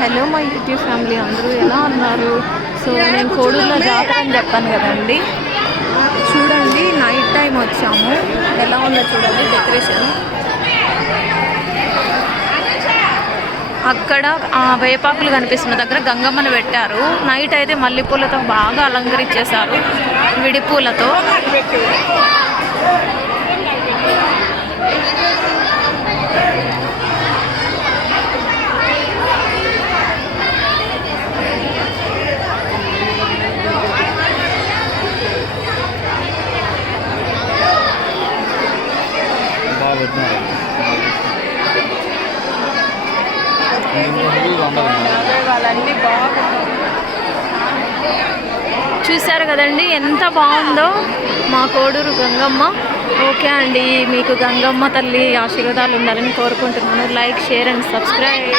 Hello మా YouTube family అందరూ ఎలా ఉన్నారు? సో నేను కోడూరులో జాతర అని చెప్పాను కదండి. చూడండి నైట్ టైం వచ్చాము, ఎలా ఉందో చూడండి డెకరేషన్. అక్కడ వేపాకులు కనిపిస్తున్న దగ్గర గంగమ్మను పెట్టారు. నైట్ అయితే మల్లెపూలతో బాగా అలంకరించేశారు, విడిపూలతో. చూశారు కదండి ఎంత బాగుందో మా కోడూరు గంగమ్మ. ఓకే అండి, మీకు గంగమ్మ తల్లి ఆశీర్వాదాలు ఉండాలని కోరుకుంటున్నాను. Like, share and subscribe.